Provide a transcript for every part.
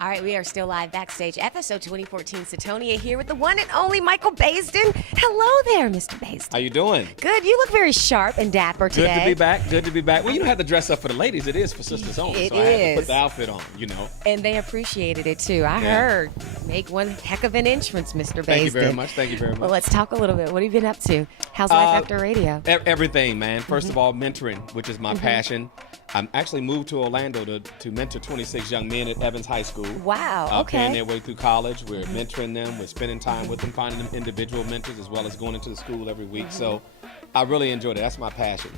All right, we are still live backstage. Episode 2014, Sytonnia here with the one and only Michael Baisden. Hello there, Mr. Baisden. How you doing? Good. You look very sharp and dapper today. Good to be back. Good to be back. Well, you don't have to dress up for the ladies. It is for sisters only. It so I had to is. put the outfit on, you know. And they appreciated it, too. I heard. Make one heck of an entrance, Mr. Baisden. Thank you very much. Thank you very much. Well, let's talk a little bit. What have you been up to? How's life after radio? Everything, man. First of all, mentoring, which is my passion. I actually moved to Orlando to mentor 26 young men at Evans High School. Wow, okay. Paying their way through college. We're mentoring them. We're spending time with them, finding them individual mentors, as well as going into the school every week. So I really enjoyed it. That's my passion.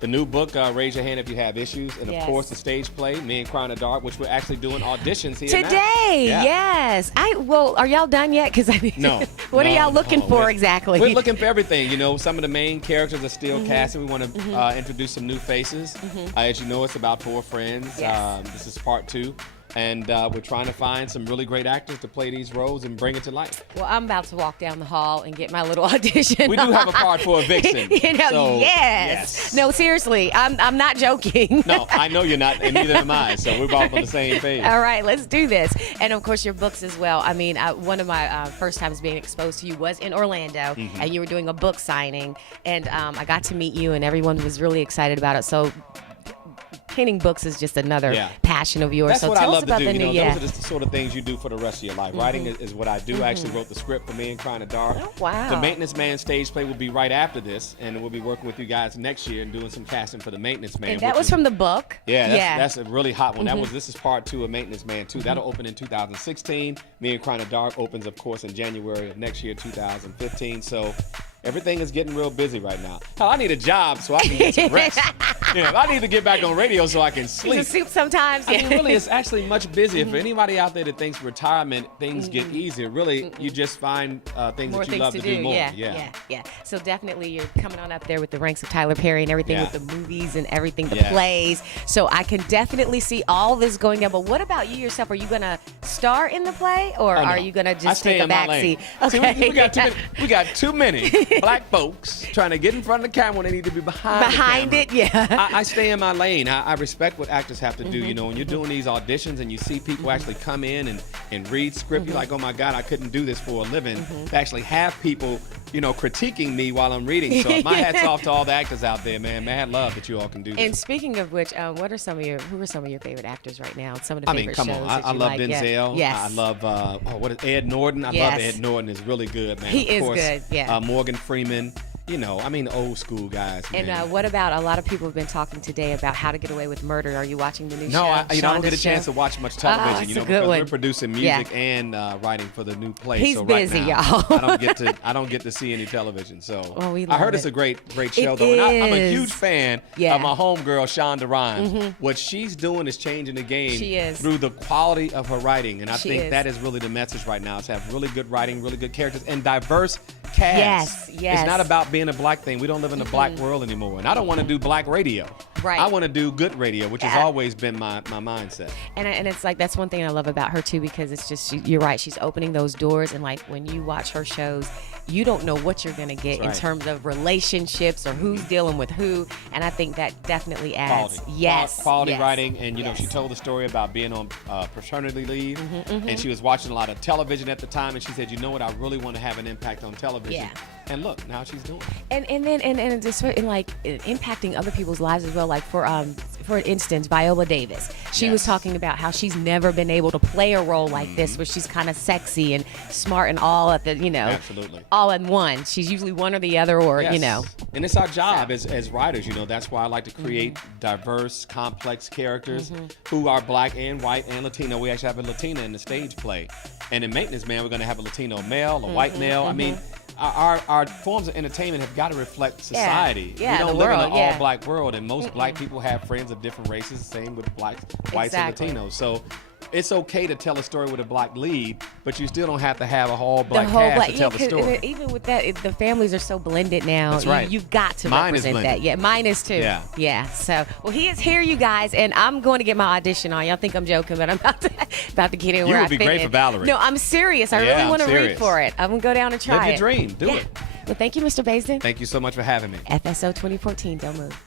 The new book, Raise Your Hand If You Have Issues. And, of course, the stage play, Me and Cry in the Dark, which we're actually doing auditions here today. Now. Yes. Well, are y'all done yet? Because No. What are y'all looking for exactly? We're looking for everything. You know, some of the main characters are still casting. We want to introduce some new faces. As you know, it's about 4 friends. Yes. This is part 2. And we're trying to find some really great actors to play these roles and bring it to life. Well, I'm about to walk down the hall and get my little audition. We do have a card for a vixen. Yes. No, seriously, I'm not joking. No, I know you're not, and neither am I. So we're both on the same page. All right, let's do this. And of course, your books as well. I mean, one of my first times being exposed to you was in Orlando, and you were doing a book signing, and I got to meet you, and everyone was really excited about it. So penning books is just another passion of yours. That's so what tell I us love about to do. the You new know, those are the sort of things you do for the rest of your life. Writing is what I do. I actually wrote the script for Me and Cry in the Dark. Oh, wow. The Maintenance Man stage play will be right after this, and we'll be working with you guys next year and doing some casting for the Maintenance Man. And that was from the book. Yeah, that's a really hot one. This is part 2 of Maintenance Man 2. That'll open in 2016. Me and Cry in the Dark opens, of course, in January of next year, 2015. So everything is getting real busy right now. Hell, I need a job so I can get some rest. I need to get back on radio so I can sleep. Sleep sometimes. I mean, really, it's actually much busier. For anybody out there that thinks retirement, things get easier. Really, you just find things more that you things love to to do do. more. Yeah. So definitely you're coming on up there with the ranks of Tyler Perry and everything with the movies and everything, the plays. So I can definitely see all this going down. But what about you yourself? Are you going to star in the play, or are you going to just take a backseat? Okay. See, we got too many black folks trying to get in front of the camera when they need to be behind the camera. I stay in my lane. I respect what actors have to do. You know, when you're doing these auditions and you see people actually come in and read script, you're like, oh my God, I couldn't do this for a living. To actually have people, critiquing me while I'm reading. So my hat's off to all the actors out there, man. Mad love that you all can do this. And speaking of which, who are some of your favorite actors right now? Some of the favorite shows come on. that I you love like? Denzel. Yes. I love Ed Norton. I love Ed Norton. Is really good, man. He of is course, good. Yeah. Morgan Freeman. Old school guys. Man. And what about, a lot of people have been talking today about How to Get Away with Murder. Are you watching the new show? No, I don't get a Shonda's chance to watch much television, because we're producing music and writing for the new play. He's so busy, right now, y'all. I don't get to see any television. So we I heard love it's a great show, It though. And I'm a is. huge fan of my homegirl, Shonda Rhimes. What she's doing is changing the game through the quality of her writing. And I think that is really the message right now, is to have really good writing, really good characters, and diverse cast. Yes. It's not about being a black thing. We don't live in a black world anymore. And I don't want to do black radio. Right. I want to do good radio, which has always been my mindset. And it's like, that's one thing I love about her too, because it's just, you're right, she's opening those doors, and like when you watch her shows, you don't know what you're going to get in terms of relationships or who's dealing with who, and I think that definitely adds quality writing. And she told the story about being on paternity leave, and she was watching a lot of television at the time, and she said, you know what, I really want to have an impact on television. And look, now she's doing it. And just like impacting other people's lives as well. Like for instance, Viola Davis. She was talking about how she's never been able to play a role like this, where she's kind of sexy and smart and all at the, absolutely all in one. She's usually one or the other, or And it's our job as writers. That's why I like to create diverse, complex characters who are black and white and Latino. We actually have a Latina in the stage play, and in Maintenance Man, we're going to have a Latino male, a white male. I mean, our forms of entertainment have got to reflect society. We don't live in an all-black world, and most black people have friends of different races. Same with blacks, whites, and Latinos. So it's okay to tell a story with a black lead, but you still don't have to have a whole black cast to tell the story. Even with that, the families are so blended now. That's right. You've got to Mine represent is that. Yeah, mine is too. Yeah. So, well, he is here, you guys, and I'm going to get my audition on. Y'all think I'm joking, but I'm about to get in where I fit in. You would be great for Valerie. No, I'm serious. I really want to read for it. I'm going to go down and try Live your dream. Do it. Well, thank you, Mr. Baisden. Thank you so much for having me. FSO 2014. Don't move.